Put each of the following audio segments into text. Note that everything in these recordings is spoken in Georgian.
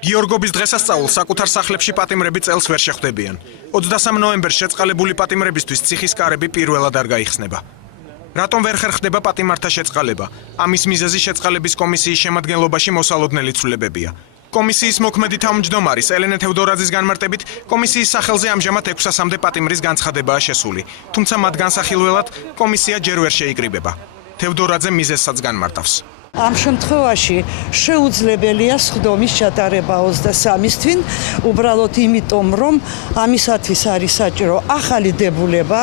გიორგობის დღესასწაულს საკუთარ სახლებში პატიმრები წელს ვერ შეხვდებიან. 23 ნოემბერს შეწყალებული პატიმრებისთვის ციხის კარები პირველად არ გაიხსნება. Რატომ ვერ ხერხდება პატიმართა შეწყალება? ამის მიზეზი შეწყალების კომისიის შემადგენლობაში მოსალოდნელი ცვლილებებია. კომისიის მოქმედი თავმჯდომარის ელენე თევდორაძის განმარტებით, კომისიის სახელზე ამჟამად 600-მდე პატიმრის განცხადებაა შესული, თუმცა მათ განსახილველად კომისია ჯერ ვერ შეიკრიბება. თევდორაძე მიზეზსაც განმარტავს. Ამ შემთხვევაში შეუძლებელია სხდომის ჩატარება 23-ის თვին, უბრალოდ იმიტომ, რომ ამისათვის არის საჭირო ახალი დებულება,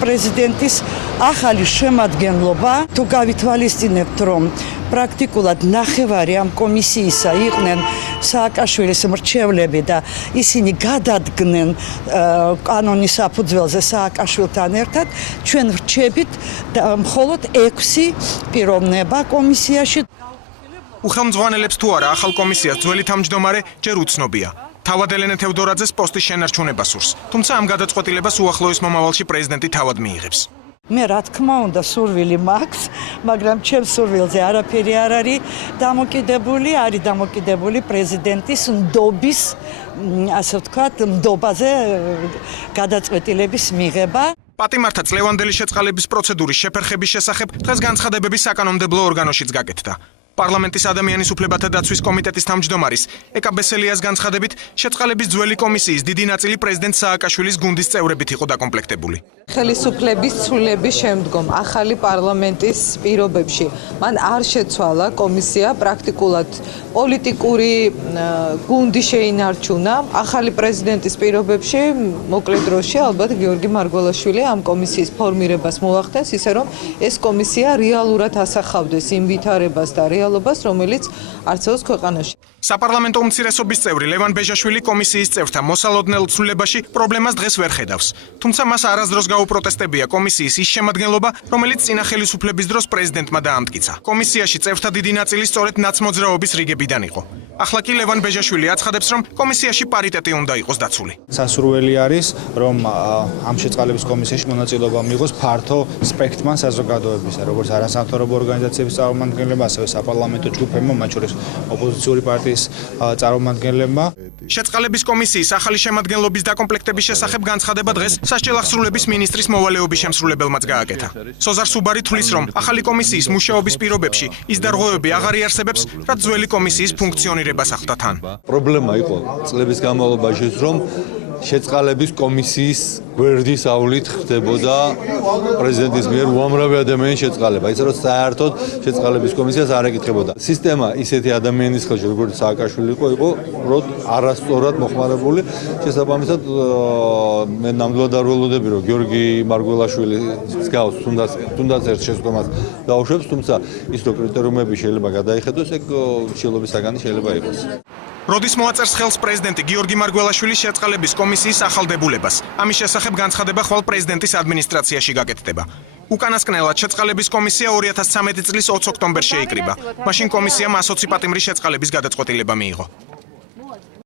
პრეზიდენტის ახალი შემადგენლობა. თუ გავითვალისწინებთ, რომ პრაქტიკულად ნახევარი ამ კომისიისა იყვნენ სააკაშვილის მრჩევლები და ისინი გადადგნენ კანონის საფუძველზე სააკაშვილთან ერთად, ჩვენ ვრჩებით მხოლოდ 6 პიროვნება კომისიაში. უხელმძღვანელებს თუ არა ახალ კომისიას ძველი თავმჯდომარე ჯერ უცნობია. თავად ელენე თევდორაძეს პოსტის შენარჩუნება სურს, თუმცა ამ გადაწყვეტილებას უახლოეს მომავალში პრეზიდენტი თავად მიიღებს. მე რა თქმა უნდა სურვილი მაქვს, მაგრამ ჩემს სურვილზე არაფერი არ არის დამოკიდებული, არის დამოკიდებული პრეზიდენტის ნდობის, ასე ვთქვათ, ნდობაზე გადაწყვეტილების მიღება. პატიმართა წლევანდელი შეწყალების პროცედურის შეფერხების შესახებ დღეს განცხადებები საკანონმდებლო ორგანოშიც გაკეთდა. პარლამენტის ადამიანის უფლებათა დაცვის კომიტეტის თავმჯდომარის ეკა ბესელიას განცხადებით, შეწყალების ძველი კომისიის დიდი ნაწილი პრეზიდენტ სააკაშვილის გუნდის წევრებით იყო დაკომპლექტებული. ხელისუფლების ცვლილების შემდგომ ახალი პარლამენტის პირობებში მან არ შეცვალა კომისია, პრაქტიკულად პოლიტიკური გუნდი შეინარჩუნა. ახალი პრეზიდენტის პირობებში მოკლე დროში ალბათ გიორგი მარგველაშვილი ამ კომისიის ფორმირებას მოახდენს, ისე რომ ეს კომისია რეალურად ასახავდეს იმ ვითარებას და რეალობას, რომელიც არსებობს ქვეყანაში. საპარლამენტო უმცირესობის წევრი ლევან ბეჟაშვილი კომისიის წევრთა მოსალოდნელ ცვლილებაში პრობლემას დღეს ვერ ხედავს. თუმცა მას არასდროს გაუპროტესტებია კომისიის ის შემადგენლობა, რომელიც წინა ხელისუფლების დროს პრეზიდენტმა დაამტკიცა. კომისიაში წევრთა დიდი ნაწილი სწორედ ნაცმოძრაობის რიგებიდან იყო. ახლა კი ლევან ბეჟაშვილი აცხადებს, რომ კომისიაში პარიტეტი უნდა იყოს დაცული. სასურველი არის, რომ ამ შეწყალების კომისიაში მონაწილეობა მიიღოს ფართო სპექტრმა საზოგადოებისა, როგორც არასამთავრობო ორგანიზაციების წარმომადგენლებმა, ასევე საპარლამენტო ჯგუფებმა, მათ შორის ოპოზიციური პარტიის წარმომადგენლებმა. შეწყალების კომისიის ახალი შემადგენლობის დაკომპლექტების შესახებ განცხადება დღეს სასჯელ აღსრულების მინისტრის მოვალეობის შემსრულებელმაც გააკეთა. სოზარ სუბარი თვლის, რომ ახალი კომისიის მუშაობის პირობებში ის დარღვევები აღარ იარსებებს, რაც ძველი კომისიის ფუნქციონირებას ახლდა თან. პრობლემა იყო წლების განმავლობაში, რომ შეწყალების კომისიის გვერდის ავლით ხდებოდა პრეზიდენტის მიერ უამრავი ადამიანის შეწყალება. ისე რომ საერთოდ შეწყალების კომისიას არ ეკითხებოდა. სისტემა ისეთი ადამიანის ხელში, როგორც სააკაშვილი იყო არასწორად მოხმარებული. შესაბამისად, მე ნამდვილად არ ველოდები, რომ გიორგი მარგველაშვილის გავს თუნდაც ერთ შეცდომას დაუშვებს, თუმცა ის რო კრიტერიუმები შეიძლება გადაიხედოს, ეგ მშილობის საგანი შეიძლება იყოს. როდის მოაწერს ხელს პრეზიდენტი გიორგი მარგველაშვილის შეწყალების კომისიის ახალ დებულებას? ამის შესახებ განცხადება ხვალ პრეზიდენტის ადმინისტრაციაში გაკეთდება. უკანასკნელად შეწყალების კომისია 2013 წლის 20 ოქტომბერს შეიკრიბა. მაშინ კომისიამ 120 პატიმრის შეწყალების გადაწყვეტილება მიიღო.